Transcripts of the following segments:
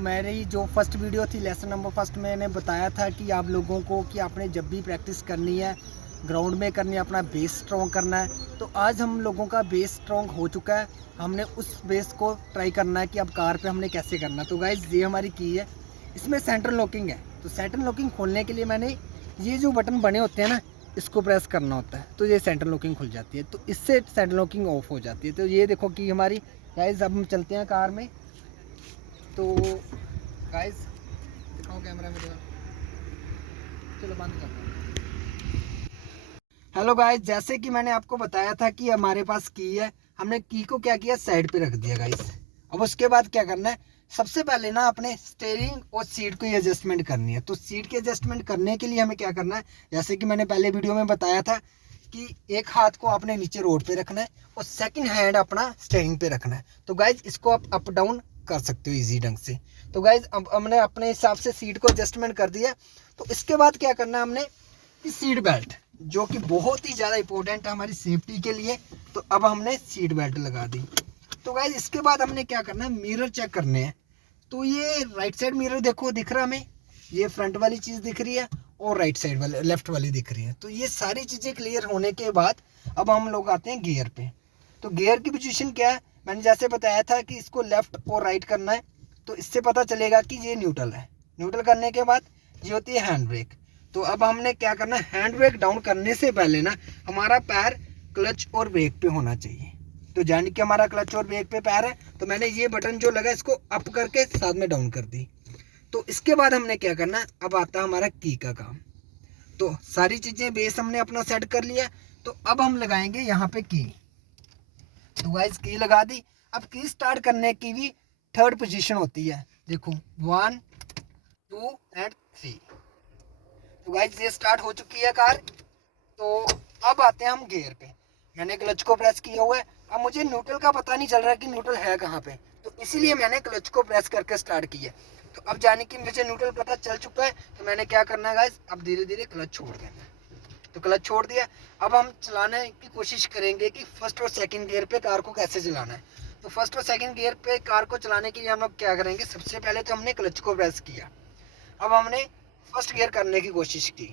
मेरी जो first video थी लेसन नंबर फर्स्ट में मैंने बताया था कि आप लोगों को कि आपने जब भी प्रैक्टिस करनी है ग्राउंड में करनी है, अपना बेस स्ट्रॉन्ग करना है। तो आज हम लोगों का बेस स्ट्रॉन्ग हो चुका है, हमने उस बेस को ट्राई करना है कि अब कार पे हमने कैसे करना है। तो गाइज ये हमारी की है, इसमें सेंटर लॉकिंग है। तो सेंटर लॉकिंग खोलने के लिए मैंने ये जो बटन बने होते हैं ना, इसको प्रेस करना होता है तो ये सेंटर लॉकिंग खुल जाती है। तो इससे सेंटर लॉकिंग ऑफ हो जाती है। तो ये देखो कि हमारी गाइज अब हम चलते हैं कार में। तो गाइस दिखाओ कैमरा में, चलो बंद करते हैं। हेलो गाइस, जैसे कि मैंने आपको बताया था कि हमारे पास की है, हमने की को क्या किया, साइड पे रख दिया गाइस। अब उसके बाद क्या करना है, सबसे पहले ना अपने स्टीयरिंग और सीट को एडजस्टमेंट करनी है। तो सीट की एडजस्टमेंट करने के लिए हमें क्या करना है, जैसे कि मैंने पहले वीडियो में बताया था कि एक हाथ को आपने नीचे रोड पे रखना है और सेकंड हैंड अपना स्टीयरिंग पे रखना है। तो गाइज इसको आप अप डाउन कर सकते हो इजी ढंग से। तो गाइज अब हमने अपने हिसाब से सीट को एडजस्टमेंट कर दिया। तो इसके बाद क्या करना है, हमने सीट बेल्ट, जो कि बहुत ही ज़्यादा इंपॉर्टेंट है हमारी सेफ्टी के लिए। तो अब हमने सीट बेल्ट लगा दी। तो गाइज इसके बाद हमने क्या करना है, मिरर चेक करने हैं। तो ये राइट साइड मिरर देखो दिख रहा हमें, ये फ्रंट वाली चीज़ दिख रही है और राइट साइड वाले लेफ्ट वाली दिख रही है। तो ये सारी चीज़ें क्लियर होने के बाद अब हम लोग आते हैं गियर पे। तो गियर की पोजीशन क्या है, मैंने जैसे बताया था कि इसको लेफ्ट और राइट करना है। तो इससे पता चलेगा कि ये न्यूट्रल है। न्यूट्रल करने के बाद ये होती है हैंड ब्रेक। तो अब हमने क्या करना है, हैंड ब्रेक डाउन करने से पहले ना हमारा पैर क्लच और ब्रेक पे होना चाहिए। तो जानी कि हमारा क्लच और ब्रेक पे पैर है, तो मैंने ये बटन जो लगा इसको अप करके साथ में डाउन कर दी। तो इसके बाद हमने क्या करना है, अब आता है हमारा की का काम। तो सारी चीज़ें बेस हमने अपना सेट कर लिया। तो अब हम लगाएंगे यहाँ पे की। तो गाइस की लगा दी। अब की स्टार्ट करने की भी थर्ड पोजीशन होती है, देखो 1 2 एंड 3। तो गाइस ये स्टार्ट हो चुकी है कार। तो अब आते हैं हम गियर पे। मैंने क्लच को प्रेस किया हुआ है। अब मुझे न्यूट्रल का पता नहीं चल रहा कि न्यूट्रल है कहाँ पे, तो इसीलिए मैंने क्लच को प्रेस करके स्टार्ट किया। तो अब जाने कि मुझे न्यूट्रल पता चल चुका है, तो मैंने क्या करना है गाइस, अब धीरे धीरे क्लच छोड़ देना है। तो क्लच छोड़ दिया। अब हम चलाने की कोशिश करेंगे कि फर्स्ट और सेकंड गियर पे कार को कैसे चलाना है। तो फर्स्ट और सेकंड गियर पे कार को चलाने के लिए हम लोग क्या करेंगे, सबसे पहले तो हमने क्लच को प्रेस किया। अब हमने फर्स्ट गियर करने की कोशिश की।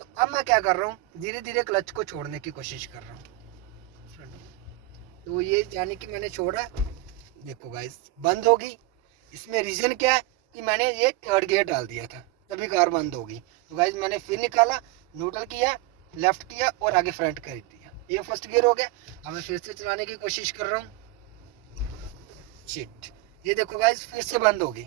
तो अब मैं क्या कर रहा हूँ, धीरे धीरे क्लच को छोड़ने की कोशिश कर रहा हूँ। तो ये जाने कि मैंने छोड़ा, देखो गाइस बंद होगी। इसमें रीजन क्या है कि मैंने ये थर्ड गियर डाल दिया था, तभी कार बंद होगी। तो गाइस मैंने फिर निकाला, न्यूट्रल किया, लेफ्ट किया और आगे फ्रंट कर दिया। ये फर्स्ट गियर हो गया। अब मैं फिर से चलाने की कोशिश कर रहा हूँ, शिट, ये देखो गाइस फिर से बंद होगी।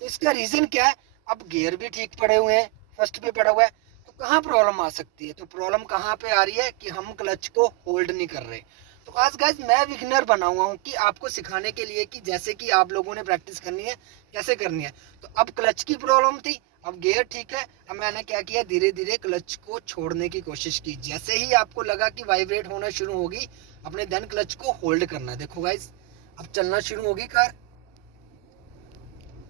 तो इसका रीजन क्या है, अब गियर भी ठीक पड़े हुए हैं, फर्स्ट पे पड़ा हुआ है। तो कहाँ प्रॉब्लम आ सकती है, तो प्रॉब्लम कहाँ पे आ रही है कि हम क्लच को होल्ड नहीं कर रहे। तो आज गाइस मैं बिगिनर बना हुआ हूँ कि आपको सिखाने के लिए कि जैसे कि आप लोगों ने प्रैक्टिस करनी है कैसे करनी है। तो अब क्लच की प्रॉब्लम थी, अब गियर ठीक है। अब मैंने क्या किया, धीरे धीरे क्लच को छोड़ने की कोशिश की। जैसे ही आपको लगा कि वाइब्रेट होना शुरू होगी, अपने देन क्लच को होल्ड करना। देखो गाइस अब चलना शुरू होगी कार।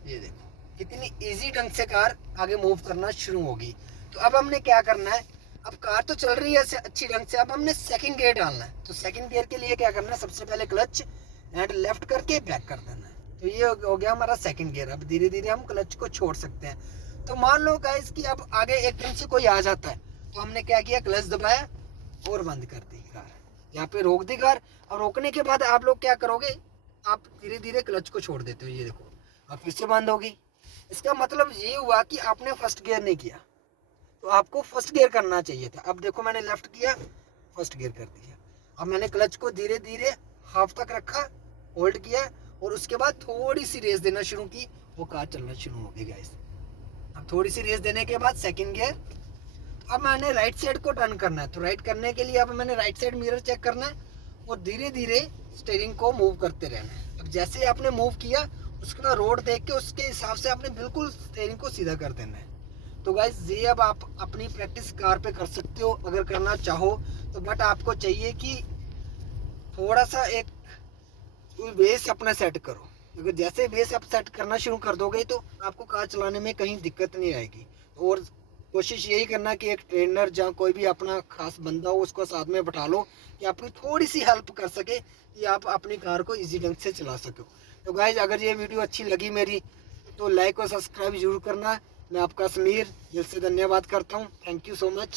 ये देखो कितनी इजी ढंग से कार आगे मूव करना शुरू होगी। तो अब हमने क्या करना है, अब कार तो चल रही है अच्छी ढंग से, अब हमने सेकंड गियर डालना है। तो सेकंड गियर के लिए क्या करना है, सबसे पहले क्लच एंड लेफ्ट करके बैक कर देना है। तो ये हो गया हमारा सेकंड गियर। अब धीरे धीरे हम क्लच को छोड़ सकते हैं। तो मान लो गाइस कि अब आगे एकदम से कोई आ जाता है, तो हमने क्या किया, क्लच दबाया और बंद कर दी कार, यहाँ पे रोक दी कार। और रोकने के बाद आप लोग क्या करोगे, आप धीरे धीरे क्लच को छोड़ देते हो। ये देखो अब फिर से बंद होगी। इसका मतलब ये हुआ कि आपने फर्स्ट गियर नहीं किया, तो आपको फर्स्ट गियर करना चाहिए था। अब देखो मैंने लेफ्ट किया, फर्स्ट गियर कर दिया। अब मैंने क्लच को धीरे धीरे हाफ तक रखा, होल्ड किया और उसके बाद थोड़ी सी रेस देना शुरू की, वो कार चलना शुरू हो गई गाइस। अब थोड़ी सी रेस देने के बाद सेकंड गियर। अब मैंने राइट साइड को टर्न करना है। तो राइट करने के लिए अब मैंने राइट साइड मिरर चेक करना है और धीरे धीरे स्टीयरिंग को मूव करते रहना है। अब जैसे ही आपने मूव किया, उसका रोड देख के उसके हिसाब से आपने बिल्कुल स्टीयरिंग को सीधा कर देना है। तो गाइस ये अब आप अपनी प्रैक्टिस कार पे कर सकते हो अगर करना चाहो तो। बट आपको चाहिए कि थोड़ा सा एक बेस अपना सेट करो। अगर जैसे बेस आप सेट करना शुरू कर दोगे तो आपको कार चलाने में कहीं दिक्कत नहीं आएगी। और कोशिश यही करना कि एक ट्रेनर या कोई भी अपना खास बंदा हो उसको साथ में बैठा लो कि आपकी थोड़ी सी हेल्प कर सके कि आप अपनी कार को इजी ढंग से चला सको। तो गाइज अगर ये वीडियो अच्छी लगी मेरी, तो लाइक और सब्सक्राइब जरूर करना। मैं आपका समीर दिल से धन्यवाद करता हूँ। Thank you so much.